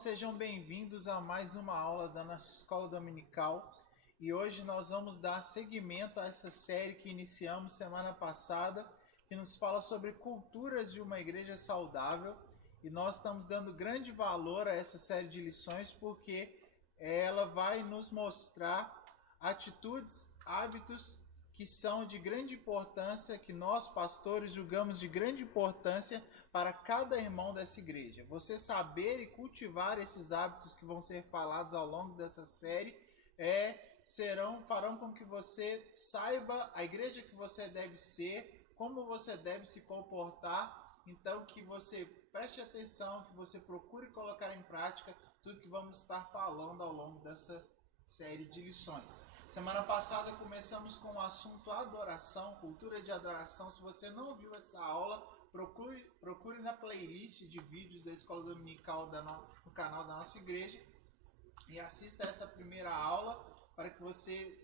sejam bem-vindos a mais uma aula da nossa escola dominical. E hoje nós vamos dar seguimento a essa série que iniciamos semana passada, que nos fala sobre culturas de uma igreja saudável. E nós estamos dando grande valor a essa série de lições porque ela vai nos mostrar atitudes, hábitos que são de grande importância, que nós pastores julgamos de grande importância para cada irmão dessa igreja. Você saber e cultivar esses hábitos que vão ser falados ao longo dessa série farão com que você saiba a igreja que você deve ser, como você deve se comportar. Então, que você preste atenção, que você procure colocar em prática tudo que vamos estar falando ao longo dessa série de lições. Semana passada começamos com o assunto adoração, cultura de adoração. Se você não viu essa aula, procure na playlist de vídeos da Escola Dominical no canal da nossa igreja e assista essa primeira aula para que você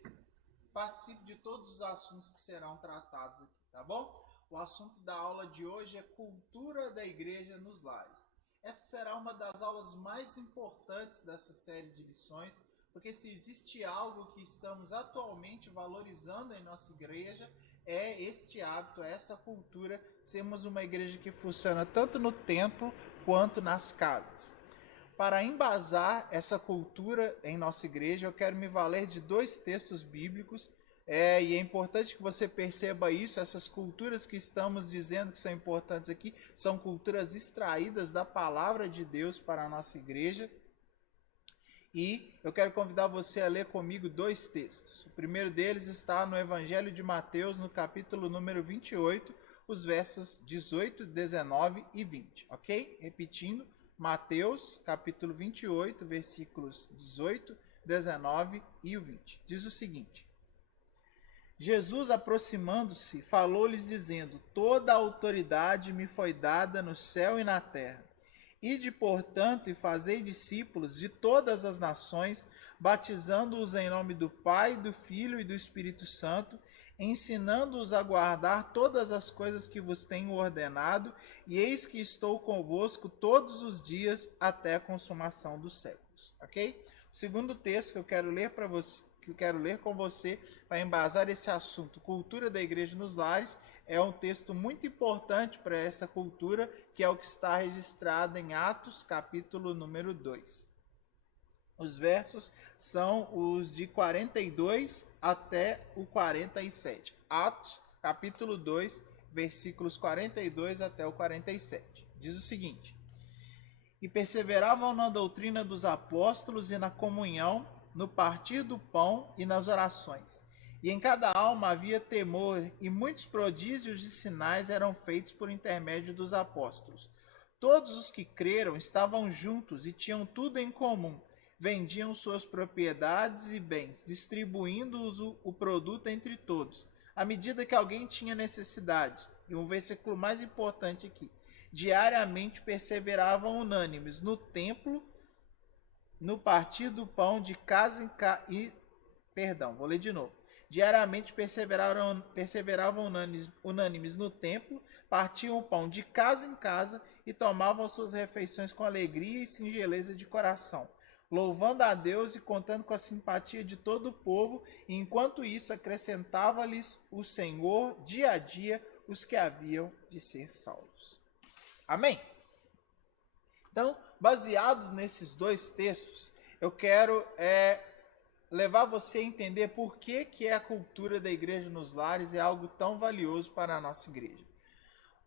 participe de todos os assuntos que serão tratados aqui, tá bom? O assunto da aula de hoje é cultura da igreja nos lares. Essa será uma das aulas mais importantes dessa série de lições, porque se existe algo que estamos atualmente valorizando em nossa igreja, é este hábito, é essa cultura, sermos uma igreja que funciona tanto no templo quanto nas casas. Para embasar essa cultura em nossa igreja, eu quero me valer de dois textos bíblicos, e é importante que você perceba isso. Essas culturas que estamos dizendo que são importantes aqui, são culturas extraídas da palavra de Deus para a nossa igreja. E eu quero convidar você a ler comigo dois textos. O primeiro deles está no Evangelho de Mateus, no capítulo número 28, os versos 18, 19 e 20, ok? Repetindo, Mateus, capítulo 28, versículos 18, 19 e 20. Diz o seguinte: Jesus, aproximando-se, falou-lhes dizendo: toda a autoridade me foi dada no céu e na terra. Ide, portanto, e fazei discípulos de todas as nações, batizando-os em nome do Pai, do Filho e do Espírito Santo, ensinando-os a guardar todas as coisas que vos tenho ordenado, e eis que estou convosco todos os dias até a consumação dos séculos. Ok? O segundo texto que eu quero ler para você, que eu quero ler com você, para embasar esse assunto, cultura da igreja nos lares, é um texto muito importante para essa cultura, que é o que está registrado em Atos, capítulo número 2. Os versos são os de 42 até o 47. Atos, capítulo 2, versículos 42 até o 47. Diz o seguinte: e perseveravam na doutrina dos apóstolos e na comunhão, no partir do pão e nas orações. E em cada alma havia temor, e muitos prodígios e sinais eram feitos por intermédio dos apóstolos. Todos os que creram estavam juntos e tinham tudo em comum. Vendiam suas propriedades e bens, distribuindo-os o produto entre todos, à medida que alguém tinha necessidade. E um versículo mais importante aqui: diariamente perseveravam unânimes no templo, no partir do pão de casa em casa. Vou ler de novo. Diariamente perseveravam unânimes no templo, partiam o pão de casa em casa e tomavam suas refeições com alegria e singeleza de coração, louvando a Deus e contando com a simpatia de todo o povo, e enquanto isso acrescentava-lhes o Senhor dia a dia os que haviam de ser salvos. Amém? Então, baseados nesses dois textos, eu quero levar você a entender por que a cultura da igreja nos lares é algo tão valioso para a nossa igreja.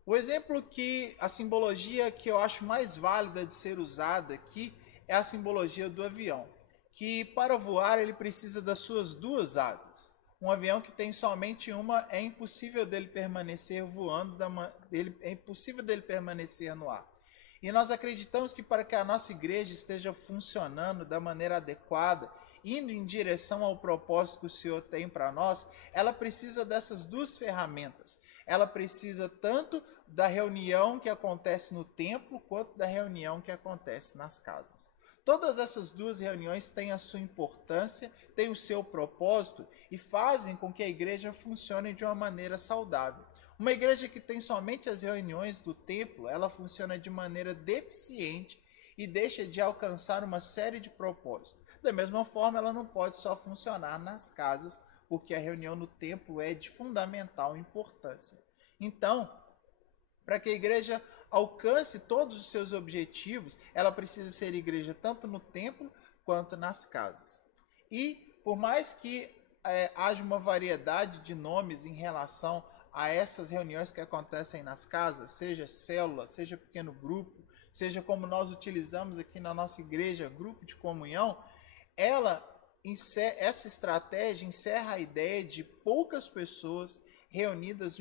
O exemplo a simbologia que eu acho mais válida de ser usada aqui é a simbologia do avião, que para voar ele precisa das suas duas asas. Um avião que tem somente uma, é impossível dele permanecer voando, é impossível dele permanecer no ar. E nós acreditamos que para que a nossa igreja esteja funcionando da maneira adequada, indo em direção ao propósito que o Senhor tem para nós, ela precisa dessas duas ferramentas. Ela precisa tanto da reunião que acontece no templo, quanto da reunião que acontece nas casas. Todas essas duas reuniões têm a sua importância, têm o seu propósito e fazem com que a igreja funcione de uma maneira saudável. Uma igreja que tem somente as reuniões do templo, ela funciona de maneira deficiente e deixa de alcançar uma série de propósitos. Da mesma forma, ela não pode só funcionar nas casas, porque a reunião no templo é de fundamental importância. Então, para que a igreja alcance todos os seus objetivos, ela precisa ser igreja tanto no templo quanto nas casas. E por mais que haja uma variedade de nomes em relação a essas reuniões que acontecem nas casas, seja célula, seja pequeno grupo, seja como nós utilizamos aqui na nossa igreja, grupo de comunhão, essa estratégia encerra a ideia de poucas pessoas reunidas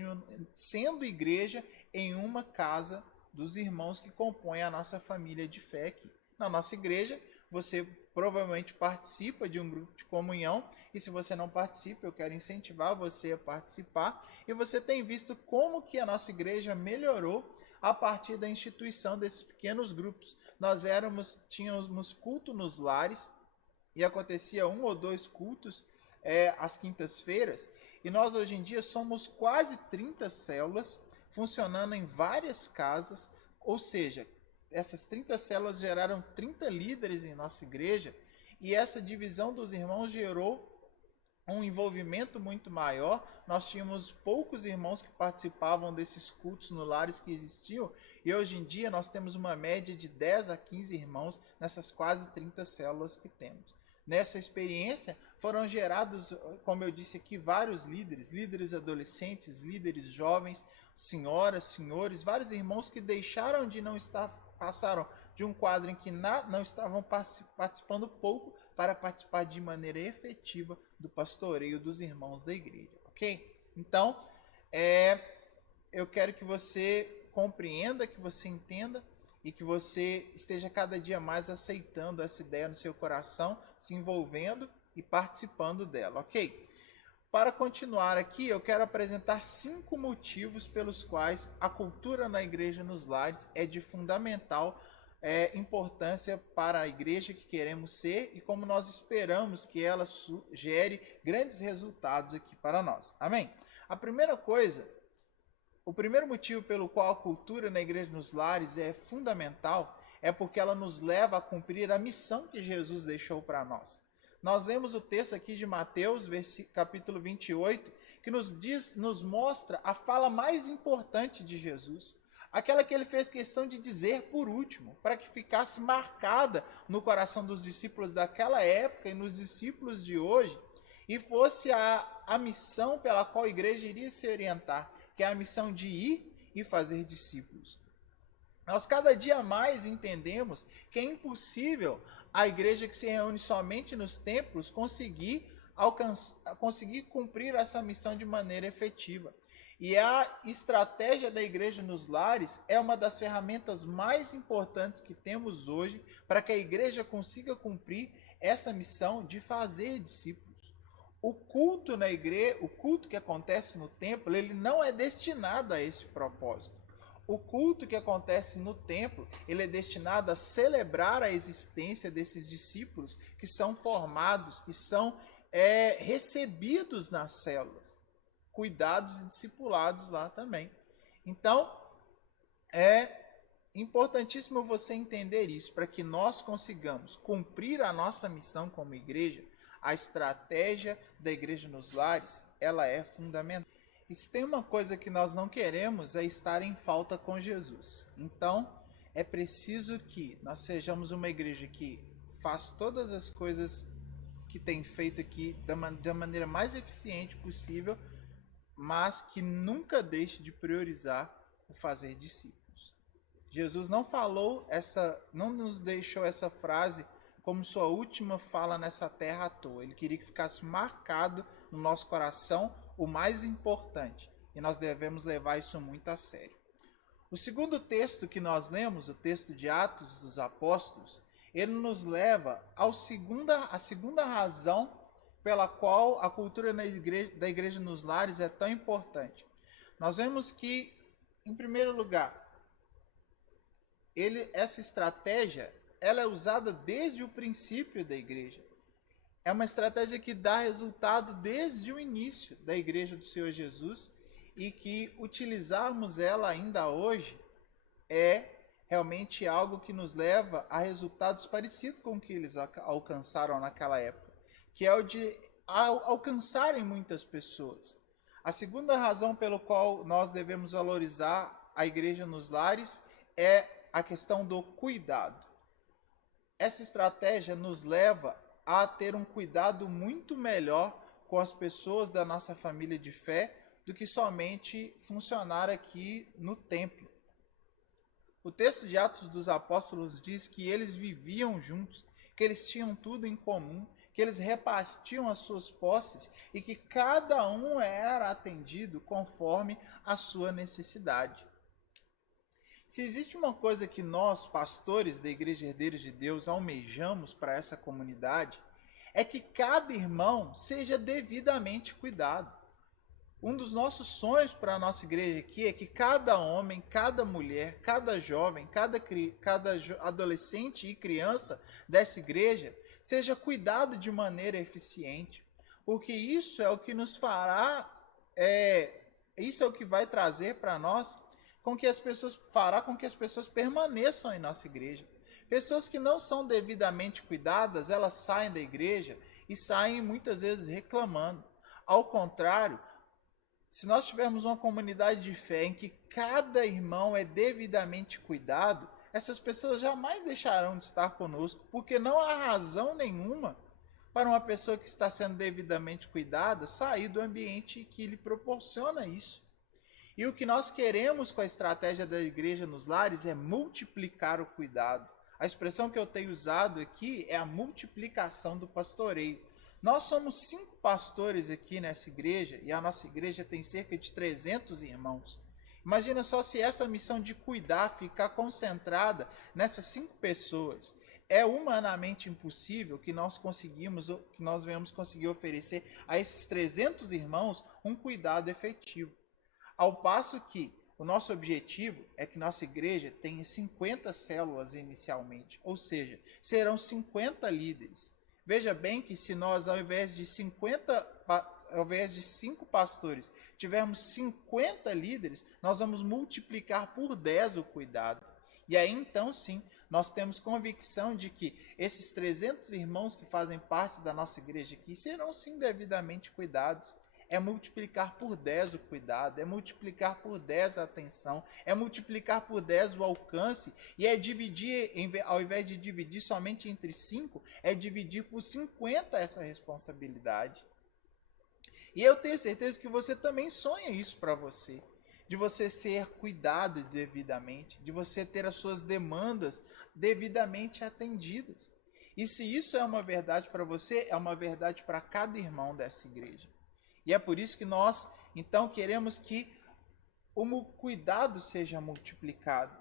sendo igreja em uma casa dos irmãos que compõem a nossa família de fé aqui. Na nossa igreja, você provavelmente participa de um grupo de comunhão, e se você não participa, eu quero incentivar você a participar, e você tem visto como que a nossa igreja melhorou a partir da instituição desses pequenos grupos. Nós tínhamos culto nos lares, e acontecia 1 ou 2 cultos às quintas-feiras, e nós hoje em dia somos quase 30 células, funcionando em várias casas, ou seja, essas 30 células geraram 30 líderes em nossa igreja, e essa divisão dos irmãos gerou um envolvimento muito maior. Nós tínhamos poucos irmãos que participavam desses cultos no lares que existiam, e hoje em dia nós temos uma média de 10 a 15 irmãos nessas quase 30 células que temos. Nessa experiência foram gerados, como eu disse aqui, vários líderes adolescentes, líderes jovens, senhoras, senhores, vários irmãos que deixaram de não estar, passaram de um quadro em que não estavam participando pouco para participar de maneira efetiva do pastoreio dos irmãos da igreja, ok? Então, eu quero que você compreenda, que você entenda e que você esteja cada dia mais aceitando essa ideia no seu coração, se envolvendo e participando dela, ok? Para continuar aqui, eu quero apresentar 5 motivos pelos quais a cultura na igreja nos lares é de fundamental importância para a igreja que queremos ser e como nós esperamos que ela gere grandes resultados aqui para nós. Amém? A primeira coisa, o primeiro motivo pelo qual a cultura na igreja nos lares é fundamental é porque ela nos leva a cumprir a missão que Jesus deixou para nós. Nós lemos o texto aqui de Mateus, capítulo 28, que nos mostra a fala mais importante de Jesus, aquela que ele fez questão de dizer por último, para que ficasse marcada no coração dos discípulos daquela época e nos discípulos de hoje, e fosse a missão pela qual a igreja iria se orientar, que é a missão de ir e fazer discípulos. Nós cada dia mais entendemos que é impossível a igreja que se reúne somente nos templos conseguir cumprir essa missão de maneira efetiva. E a estratégia da igreja nos lares é uma das ferramentas mais importantes que temos hoje para que a igreja consiga cumprir essa missão de fazer discípulos. O culto na igreja, o culto que acontece no templo, ele não é destinado a esse propósito. O culto que acontece no templo, ele é destinado a celebrar a existência desses discípulos que são formados, que são recebidos nas células, cuidados e discipulados lá também. Então, é importantíssimo você entender isso, para que nós consigamos cumprir a nossa missão como igreja. A estratégia da igreja nos lares, ela é fundamental. E se tem uma coisa que nós não queremos é estar em falta com Jesus. Então, é preciso que nós sejamos uma igreja que faz todas as coisas que tem feito aqui da maneira mais eficiente possível, mas que nunca deixe de priorizar o fazer discípulos. Jesus não nos deixou essa frase como sua última fala nessa terra à toa. Ele queria que ficasse marcado no nosso coração o mais importante, e nós devemos levar isso muito a sério. O segundo texto que nós lemos, o texto de Atos dos Apóstolos, ele nos leva à segunda razão pela qual a cultura da igreja nos lares é tão importante. Nós vemos que, em primeiro lugar, essa estratégia ela é usada desde o princípio da igreja. É uma estratégia que dá resultado desde o início da igreja do Senhor Jesus, e que utilizarmos ela ainda hoje é realmente algo que nos leva a resultados parecidos com o que eles alcançaram naquela época, que é o de alcançarem muitas pessoas. A segunda razão pelo qual nós devemos valorizar a igreja nos lares é a questão do cuidado. Essa estratégia nos leva a ter um cuidado muito melhor com as pessoas da nossa família de fé do que somente funcionar aqui no templo. O texto de Atos dos Apóstolos diz que eles viviam juntos, que eles tinham tudo em comum, que eles repartiam as suas posses e que cada um era atendido conforme a sua necessidade. Se existe uma coisa que nós, pastores da Igreja Herdeiros de Deus, almejamos para essa comunidade, é que cada irmão seja devidamente cuidado. Um dos nossos sonhos para a nossa igreja aqui é que cada homem, cada mulher, cada jovem, cada adolescente e criança dessa igreja seja cuidado de maneira eficiente, porque isso é o que nos fará, isso é o que vai trazer para nós, fará com que as pessoas permaneçam em nossa igreja. Pessoas que não são devidamente cuidadas, elas saem da igreja e saem muitas vezes reclamando. Ao contrário, se nós tivermos uma comunidade de fé em que cada irmão é devidamente cuidado, essas pessoas jamais deixarão de estar conosco, porque não há razão nenhuma para uma pessoa que está sendo devidamente cuidada sair do ambiente que lhe proporciona isso. E o que nós queremos com a estratégia da igreja nos lares é multiplicar o cuidado. A expressão que eu tenho usado aqui é a multiplicação do pastoreio. Nós somos 5 pastores aqui nessa igreja e a nossa igreja tem cerca de 300 irmãos. Imagina só se essa missão de cuidar ficar concentrada nessas 5 pessoas. É humanamente impossível que nós venhamos conseguir oferecer a esses 300 irmãos um cuidado efetivo. Ao passo que o nosso objetivo é que nossa igreja tenha 50 células inicialmente, ou seja, serão 50 líderes. Veja bem que se nós, ao invés de 5 pastores, tivermos 50 líderes, nós vamos multiplicar por 10 o cuidado. E aí, então, sim, nós temos convicção de que esses 300 irmãos que fazem parte da nossa igreja aqui serão, sim, devidamente cuidados. É multiplicar por 10 o cuidado, é multiplicar por 10 a atenção, é multiplicar por 10 o alcance, e é dividir, ao invés de dividir somente entre 5, é dividir por 50 essa responsabilidade. E eu tenho certeza que você também sonha isso para você, de você ser cuidado devidamente, de você ter as suas demandas devidamente atendidas. E se isso é uma verdade para você, é uma verdade para cada irmão dessa igreja. E é por isso que nós, então, queremos que o cuidado seja multiplicado.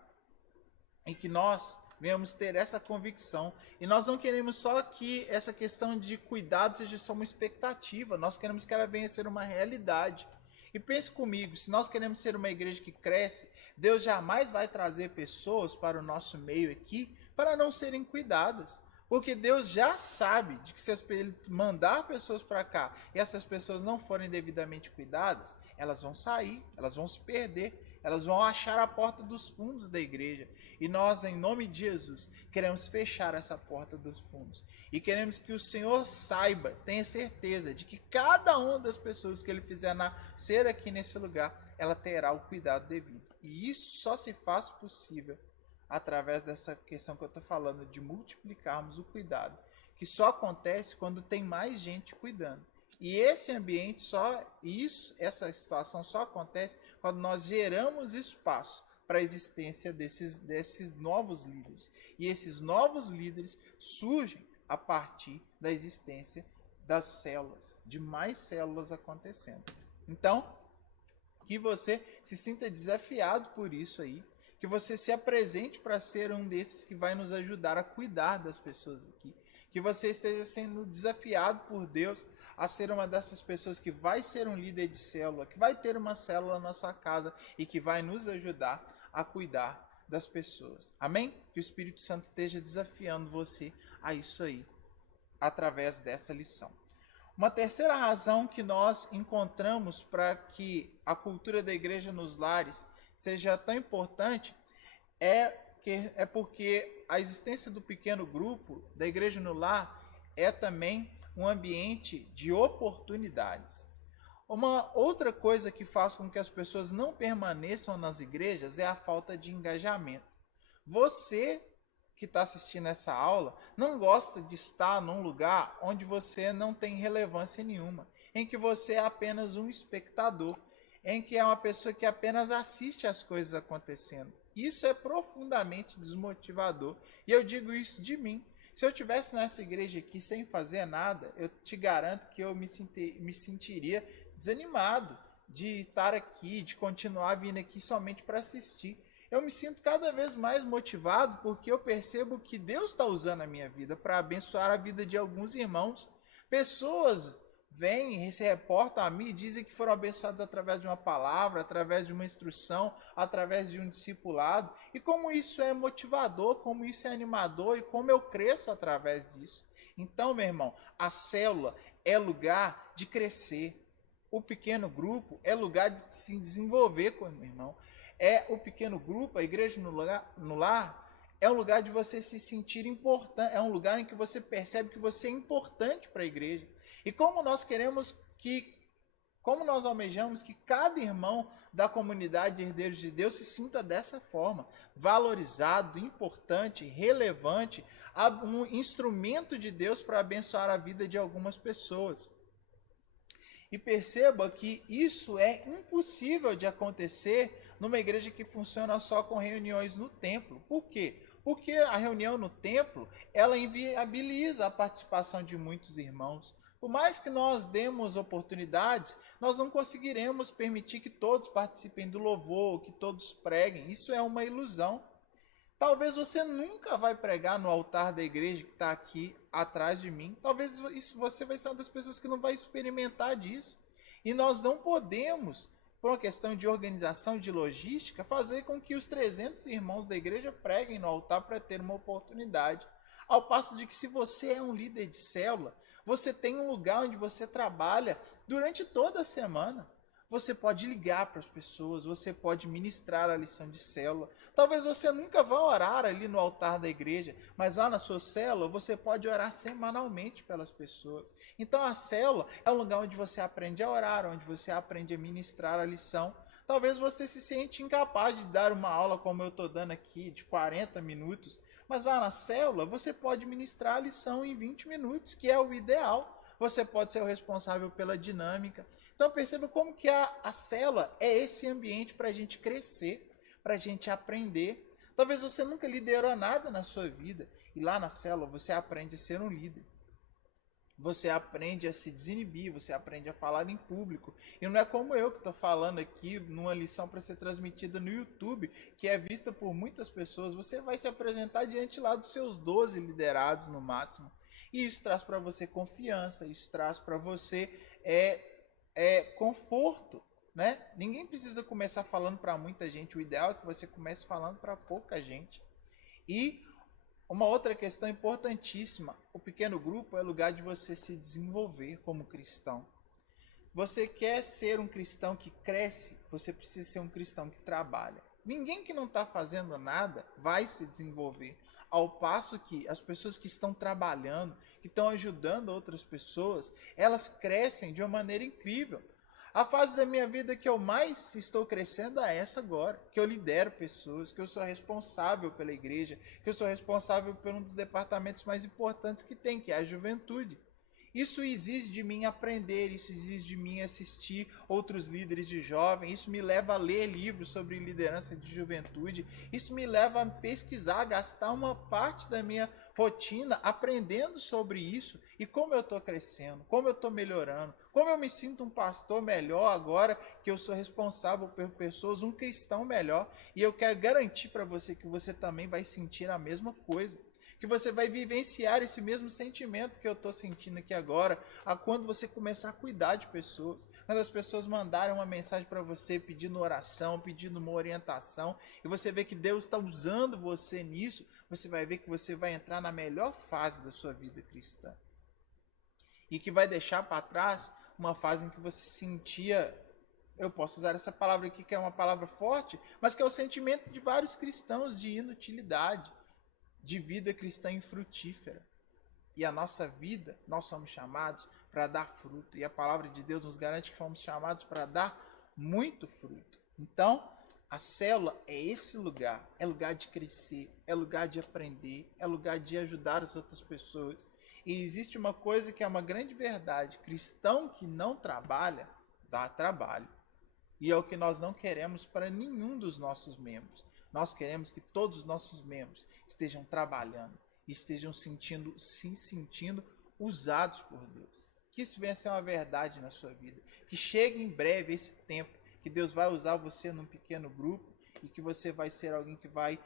E que nós venhamos ter essa convicção. E nós não queremos só que essa questão de cuidado seja só uma expectativa. Nós queremos que ela venha a ser uma realidade. E pense comigo, se nós queremos ser uma igreja que cresce, Deus jamais vai trazer pessoas para o nosso meio aqui para não serem cuidadas. Porque Deus já sabe de que se Ele mandar pessoas para cá e essas pessoas não forem devidamente cuidadas, elas vão sair, elas vão se perder, elas vão achar a porta dos fundos da igreja. E nós, em nome de Jesus, queremos fechar essa porta dos fundos. E queremos que o Senhor saiba, tenha certeza de que cada uma das pessoas que Ele fizer nascer aqui nesse lugar, ela terá o cuidado devido. E isso só se faz possível através dessa questão que eu estou falando, de multiplicarmos o cuidado, que só acontece quando tem mais gente cuidando. E esse ambiente essa situação só acontece quando nós geramos espaço para a existência desses novos líderes. E esses novos líderes surgem a partir da existência das células, de mais células acontecendo. Então, que você se sinta desafiado por isso aí, que você se apresente para ser um desses que vai nos ajudar a cuidar das pessoas aqui. Que você esteja sendo desafiado por Deus a ser uma dessas pessoas que vai ser um líder de célula, que vai ter uma célula na sua casa e que vai nos ajudar a cuidar das pessoas. Amém? Que o Espírito Santo esteja desafiando você a isso aí, através dessa lição. Uma terceira razão que nós encontramos para que a cultura da igreja nos lares seja tão importante é porque a existência do pequeno grupo, da igreja no lar, é também um ambiente de oportunidades. Uma outra coisa que faz com que as pessoas não permaneçam nas igrejas é a falta de engajamento. Você que está assistindo essa aula não gosta de estar num lugar onde você não tem relevância nenhuma, em que você é apenas um espectador, em que é uma pessoa que apenas assiste as coisas acontecendo. Isso é profundamente desmotivador. E eu digo isso de mim. Se eu estivesse nessa igreja aqui sem fazer nada, eu te garanto que eu me sentiria desanimado de estar aqui, de continuar vindo aqui somente para assistir. Eu me sinto cada vez mais motivado porque eu percebo que Deus está usando a minha vida para abençoar a vida de alguns irmãos. Pessoas vêm e se reportam a mim e dizem que foram abençoados através de uma palavra, através de uma instrução, através de um discipulado. E como isso é motivador, como isso é animador e como eu cresço através disso. Então, meu irmão, a célula é lugar de crescer. O pequeno grupo é lugar de se desenvolver com o meu irmão. O pequeno grupo, a igreja no lar, é um lugar de você se sentir importante, é um lugar em que você percebe que você é importante para a igreja. E como nós almejamos que cada irmão da comunidade de Herdeiros de Deus se sinta dessa forma, valorizado, importante, relevante, um instrumento de Deus para abençoar a vida de algumas pessoas. E perceba que isso é impossível de acontecer numa igreja que funciona só com reuniões no templo. Por quê? Porque a reunião no templo, ela inviabiliza a participação de muitos irmãos. Por mais que nós demos oportunidades, nós não conseguiremos permitir que todos participem do louvor, que todos preguem. Isso é uma ilusão. Talvez você nunca vai pregar no altar da igreja que está aqui atrás de mim. Talvez você vai ser uma das pessoas que não vai experimentar disso. E nós não podemos, por uma questão de organização e de logística, fazer com que os 300 irmãos da igreja preguem no altar para ter uma oportunidade. Ao passo de que se você é um líder de célula, você tem um lugar onde você trabalha durante toda a semana. Você pode ligar para as pessoas, você pode ministrar a lição de célula. Talvez você nunca vá orar ali no altar da igreja, mas lá na sua célula você pode orar semanalmente pelas pessoas. Então a célula é um lugar onde você aprende a orar, onde você aprende a ministrar a lição. Talvez você se sente incapaz de dar uma aula como eu estou dando aqui, de 40 minutos, mas lá na célula você pode ministrar a lição em 20 minutos, que é o ideal. Você pode ser o responsável pela dinâmica. Então perceba como que a célula é esse ambiente para a gente crescer, para a gente aprender. Talvez você nunca liderou nada na sua vida e lá na célula você aprende a ser um líder. Você aprende a se desinibir, você aprende a falar em público. E não é como eu que estou falando aqui numa lição para ser transmitida no YouTube, que é vista por muitas pessoas. Você vai se apresentar diante lá dos seus 12 liderados no máximo. E isso traz para você confiança, isso traz para você conforto, né? Ninguém precisa começar falando para muita gente. O ideal é que você comece falando para pouca gente. E uma outra questão importantíssima, o pequeno grupo é lugar de você se desenvolver como cristão. Você quer ser um cristão que cresce, você precisa ser um cristão que trabalha. Ninguém que não está fazendo nada vai se desenvolver. Ao passo que as pessoas que estão trabalhando, que estão ajudando outras pessoas, elas crescem de uma maneira incrível. A fase da minha vida que eu mais estou crescendo é essa agora, que eu lidero pessoas, que eu sou responsável pela igreja, que eu sou responsável por um dos departamentos mais importantes que tem, que é a juventude. Isso exige de mim aprender, isso exige de mim assistir outros líderes de jovens, isso me leva a ler livros sobre liderança de juventude, isso me leva a pesquisar, a gastar uma parte da minha rotina aprendendo sobre isso e como eu estou crescendo, como eu estou melhorando, como eu me sinto um pastor melhor agora que eu sou responsável por pessoas, um cristão melhor. E eu quero garantir para você que você também vai sentir a mesma coisa. Que você vai vivenciar esse mesmo sentimento que eu estou sentindo aqui agora, quando você começar a cuidar de pessoas. Quando as pessoas mandarem uma mensagem para você pedindo oração, pedindo uma orientação, e você vê que Deus está usando você nisso, você vai ver que você vai entrar na melhor fase da sua vida cristã. E que vai deixar para trás uma fase em que você se sentia eu posso usar essa palavra aqui que é uma palavra forte, mas que é o sentimento de vários cristãos de inutilidade, de vida cristã infrutífera. E a nossa vida, nós somos chamados para dar fruto. E a palavra de Deus nos garante que fomos chamados para dar muito fruto. Então, a célula é esse lugar. É lugar de crescer, é lugar de aprender, é lugar de ajudar as outras pessoas. E existe uma coisa que é uma grande verdade. Cristão que não trabalha, dá trabalho. E é o que nós não queremos para nenhum dos nossos membros. Nós queremos que todos os nossos membros estejam trabalhando, estejam se sentindo usados por Deus. Que isso venha a ser uma verdade na sua vida. Que chegue em breve esse tempo que Deus vai usar você num pequeno grupo e que você vai ser alguém que vai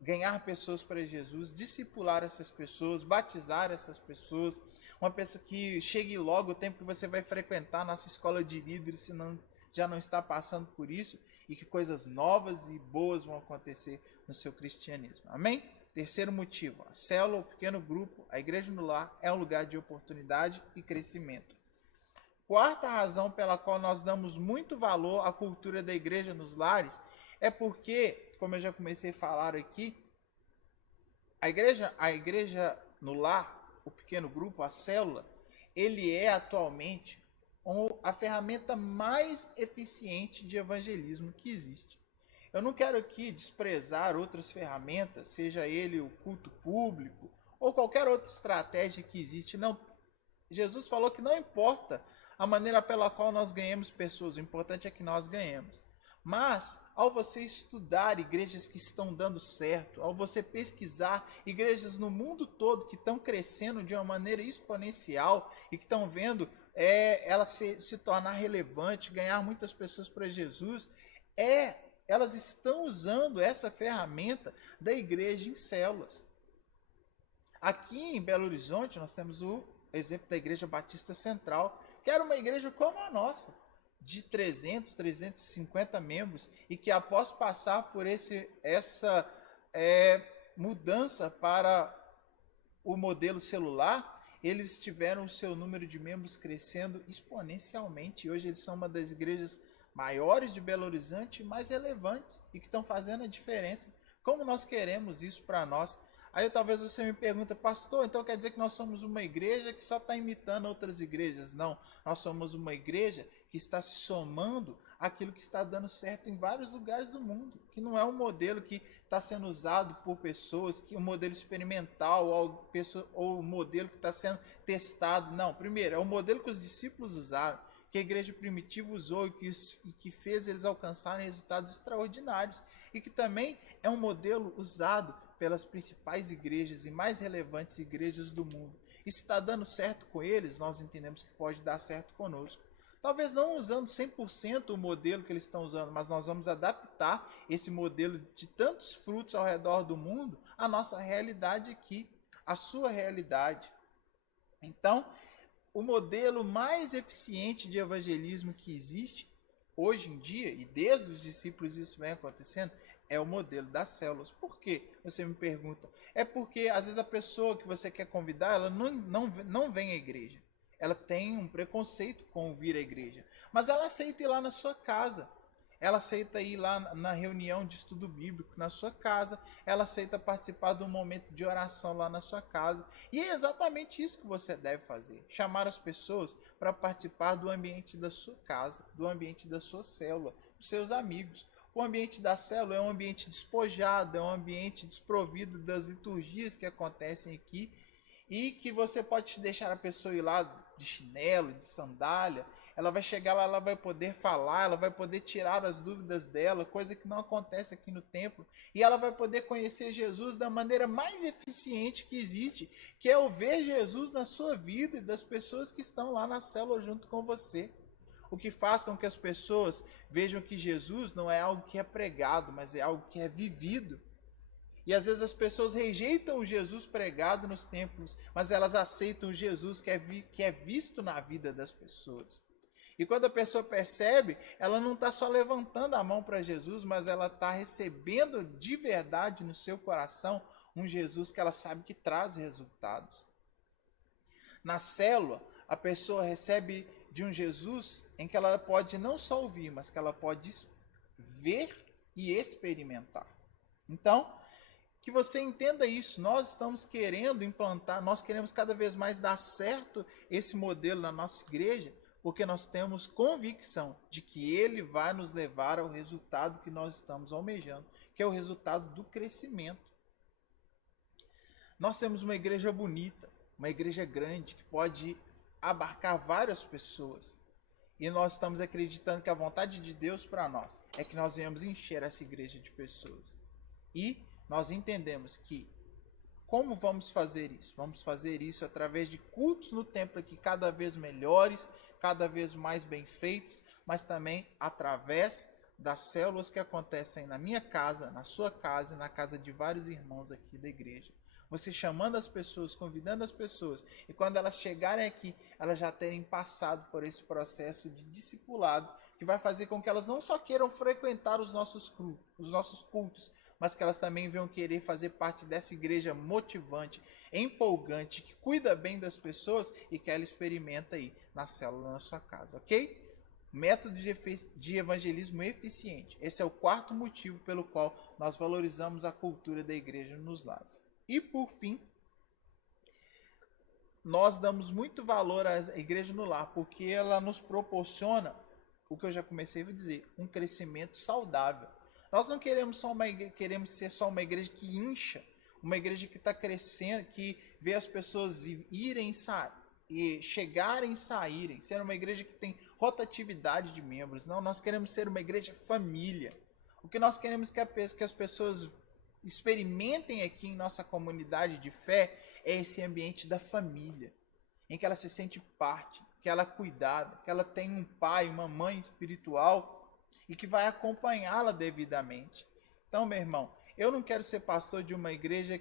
ganhar pessoas para Jesus, discipular essas pessoas, batizar essas pessoas. Uma pessoa que chegue logo o tempo que você vai frequentar a nossa escola de líderes, se não, já não está passando por isso, e que coisas novas e boas vão acontecer no seu cristianismo. Amém? Terceiro motivo, a célula, o pequeno grupo, a igreja no lar é um lugar de oportunidade e crescimento. Quarta razão pela qual nós damos muito valor à cultura da igreja nos lares é porque, como eu já comecei a falar aqui, a igreja no lar, o pequeno grupo, a célula, ele é atualmente a ferramenta mais eficiente de evangelismo que existe. Eu não quero aqui desprezar outras ferramentas, seja ele o culto público ou qualquer outra estratégia que existe. Não. Jesus falou que não importa a maneira pela qual nós ganhamos pessoas, o importante é que nós ganhemos. Mas, ao você estudar igrejas que estão dando certo, ao você pesquisar igrejas no mundo todo que estão crescendo de uma maneira exponencial e que estão vendo ela se tornar relevante, ganhar muitas pessoas para Jesus, elas estão usando essa ferramenta da igreja em células. Aqui em Belo Horizonte, nós temos o exemplo da Igreja Batista Central, que era uma igreja como a nossa, de 300, 350 membros, e que após passar por essa mudança para o modelo celular, eles tiveram o seu número de membros crescendo exponencialmente. E hoje eles são uma das igrejas maiores de Belo Horizonte e mais relevantes, e que estão fazendo a diferença. Como nós queremos isso para nós? Aí talvez você me pergunta, pastor, então quer dizer que nós somos uma igreja que só está imitando outras igrejas? Não, nós somos uma igreja que está se somando àquilo que está dando certo em vários lugares do mundo, que não é um modelo que está sendo usado por pessoas, que um modelo experimental ou um modelo que está sendo testado. Não, primeiro, é o modelo que os discípulos usaram, que a igreja primitiva usou e que fez eles alcançarem resultados extraordinários, e que também é um modelo usado pelas principais igrejas e mais relevantes igrejas do mundo. E se está dando certo com eles, nós entendemos que pode dar certo conosco. Talvez não usando 100% o modelo que eles estão usando, mas nós vamos adaptar esse modelo de tantos frutos ao redor do mundo à nossa realidade aqui, à sua realidade. Então, o modelo mais eficiente de evangelismo que existe hoje em dia, e desde os discípulos isso vem acontecendo, é o modelo das células. Por quê? Você me pergunta. É porque, às vezes, a pessoa que você quer convidar, ela não vem à igreja. Ela tem um preconceito com vir à igreja. Mas ela aceita ir lá na sua casa. Ela aceita ir lá na reunião de estudo bíblico na sua casa. Ela aceita participar de um momento de oração lá na sua casa. E é exatamente isso que você deve fazer. Chamar as pessoas para participar do ambiente da sua casa, do ambiente da sua célula, dos seus amigos. O ambiente da célula é um ambiente despojado, é um ambiente desprovido das liturgias que acontecem aqui, e que você pode deixar a pessoa ir lá de chinelo, de sandália, ela vai chegar lá, ela vai poder falar, ela vai poder tirar as dúvidas dela, coisa que não acontece aqui no templo, e ela vai poder conhecer Jesus da maneira mais eficiente que existe, que é o ver Jesus na sua vida e das pessoas que estão lá na célula junto com você. O que faz com que as pessoas vejam que Jesus não é algo que é pregado, mas é algo que é vivido. E às vezes as pessoas rejeitam o Jesus pregado nos templos, mas elas aceitam o Jesus que é visto na vida das pessoas. E quando a pessoa percebe, ela não está só levantando a mão para Jesus, mas ela está recebendo de verdade no seu coração um Jesus que ela sabe que traz resultados. Na célula, a pessoa recebe de um Jesus em que ela pode não só ouvir, mas que ela pode ver e experimentar. Então, que você entenda isso. Nós estamos querendo implantar, nós queremos cada vez mais dar certo esse modelo na nossa igreja, porque nós temos convicção de que ele vai nos levar ao resultado que nós estamos almejando, que é o resultado do crescimento. Nós temos uma igreja bonita, uma igreja grande, que pode abarcar várias pessoas. E nós estamos acreditando que a vontade de Deus para nós é que nós venhamos encher essa igreja de pessoas. E nós entendemos que como vamos fazer isso? Vamos fazer isso através de cultos no templo aqui cada vez melhores, cada vez mais bem feitos, mas também através das células que acontecem na minha casa, na sua casa e na casa de vários irmãos aqui da igreja. Você chamando as pessoas, convidando as pessoas, e quando elas chegarem aqui, elas já terem passado por esse processo de discipulado, que vai fazer com que elas não só queiram frequentar os nossos cultos, mas que elas também venham querer fazer parte dessa igreja motivante, empolgante, que cuida bem das pessoas e que ela experimenta aí na célula, na sua casa, ok? Método de evangelismo eficiente. Esse é o quarto motivo pelo qual nós valorizamos a cultura da igreja nos lares. E por fim, nós damos muito valor à igreja no lar, porque ela nos proporciona, o que eu já comecei a dizer, um crescimento saudável. Nós não queremos queremos ser só uma igreja que incha, uma igreja que está crescendo, que vê as pessoas irem e chegarem e saírem, ser uma igreja que tem rotatividade de membros. Não, nós queremos ser uma igreja família. O que nós queremos que as pessoas experimentem aqui em nossa comunidade de fé é esse ambiente da família, em que ela se sente parte, que ela é cuidada, que ela tem um pai, uma mãe espiritual e que vai acompanhá-la devidamente. Então, meu irmão, eu não quero ser pastor de uma igreja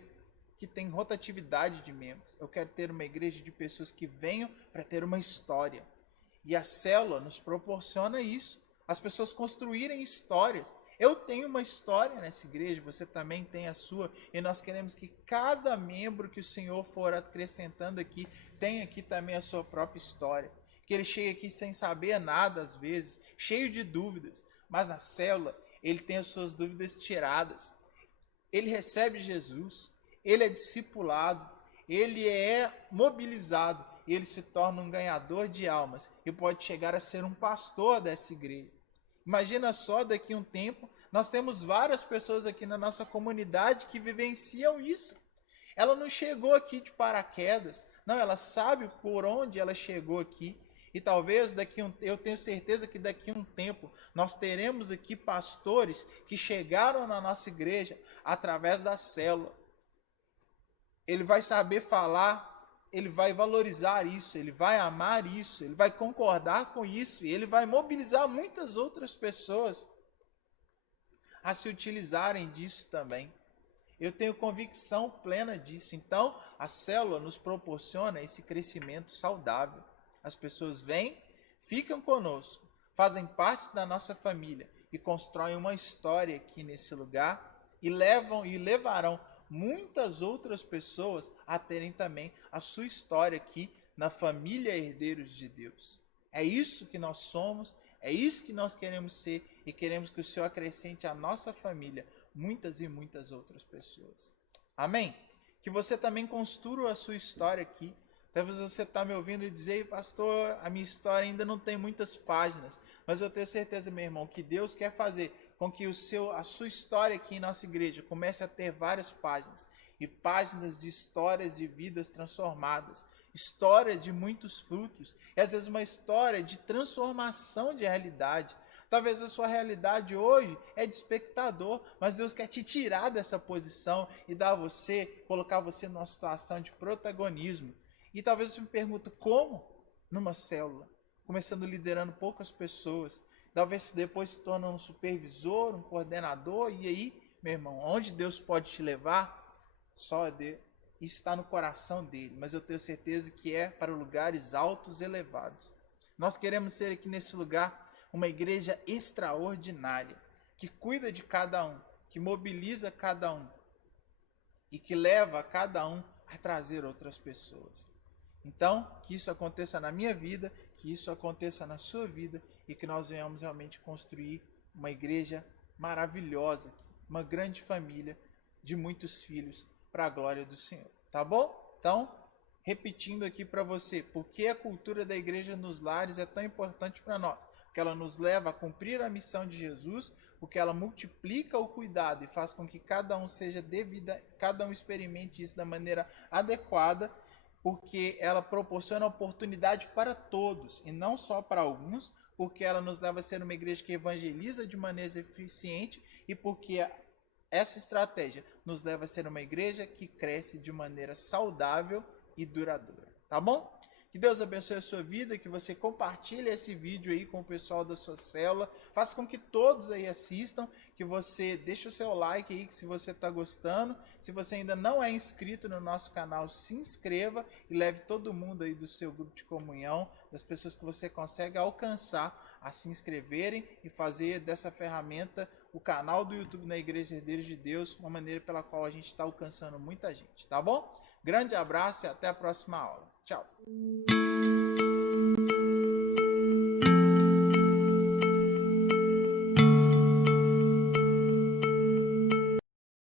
que tem rotatividade de membros. Eu quero ter uma igreja de pessoas que venham para ter uma história. E a célula nos proporciona isso. As pessoas construírem histórias. Eu tenho uma história nessa igreja, você também tem a sua, e nós queremos que cada membro que o Senhor for acrescentando aqui, tenha aqui também a sua própria história. Que ele chegue aqui sem saber nada, às vezes, cheio de dúvidas, mas na célula ele tem as suas dúvidas tiradas. Ele recebe Jesus, ele é discipulado, ele é mobilizado, e ele se torna um ganhador de almas e pode chegar a ser um pastor dessa igreja. Imagina só, daqui a um tempo, nós temos várias pessoas aqui na nossa comunidade que vivenciam isso. Ela não chegou aqui de paraquedas, não, ela sabe por onde ela chegou aqui. E talvez eu tenho certeza que daqui a um tempo nós teremos aqui pastores que chegaram na nossa igreja através da célula. Ele vai saber falar, ele vai valorizar isso, ele vai amar isso, ele vai concordar com isso e ele vai mobilizar muitas outras pessoas a se utilizarem disso também. Eu tenho convicção plena disso. Então, a célula nos proporciona esse crescimento saudável. As pessoas vêm, ficam conosco, fazem parte da nossa família e constroem uma história aqui nesse lugar e levarão muitas outras pessoas a terem também a sua história aqui na família Herdeiros de Deus. É isso que nós somos, é isso que nós queremos ser e queremos que o Senhor acrescente à nossa família muitas e muitas outras pessoas. Amém? Que você também construa a sua história aqui. Talvez você está me ouvindo e dizer, pastor, a minha história ainda não tem muitas páginas, mas eu tenho certeza, meu irmão, que Deus quer fazer com que a sua história aqui em nossa igreja comece a ter várias páginas, e páginas de histórias de vidas transformadas, história de muitos frutos, e às vezes uma história de transformação de realidade. Talvez a sua realidade hoje é de espectador, mas Deus quer te tirar dessa posição e colocar você numa situação de protagonismo. E talvez você me pergunte como? Numa célula, começando liderando poucas pessoas, talvez depois se torne um supervisor, um coordenador, e aí, meu irmão, onde Deus pode te levar, só Deus. Isso está no coração dele, mas eu tenho certeza que é para lugares altos e elevados. Nós queremos ser aqui nesse lugar uma igreja extraordinária, que cuida de cada um, que mobiliza cada um e que leva cada um a trazer outras pessoas. Então, que isso aconteça na minha vida, que isso aconteça na sua vida e que nós venhamos realmente construir uma igreja maravilhosa, uma grande família de muitos filhos para a glória do Senhor, tá bom? Então, repetindo aqui para você, por que a cultura da igreja nos lares é tão importante para nós? Porque ela nos leva a cumprir a missão de Jesus, porque ela multiplica o cuidado e faz com que cada um seja devida, cada um experimente isso da maneira adequada, porque ela proporciona oportunidade para todos e não só para alguns, porque ela nos leva a ser uma igreja que evangeliza de maneira eficiente e porque essa estratégia nos leva a ser uma igreja que cresce de maneira saudável e duradoura, tá bom? Que Deus abençoe a sua vida, que você compartilhe esse vídeo aí com o pessoal da sua célula, faça com que todos aí assistam, que você deixe o seu like aí se você está gostando. Se você ainda não é inscrito no nosso canal, se inscreva e leve todo mundo aí do seu grupo de comunhão, das pessoas que você consegue alcançar, a se inscreverem e fazer dessa ferramenta o canal do YouTube na Igreja Herdeiros de Deus, uma maneira pela qual a gente está alcançando muita gente, tá bom? Grande abraço e até a próxima aula. Tchau!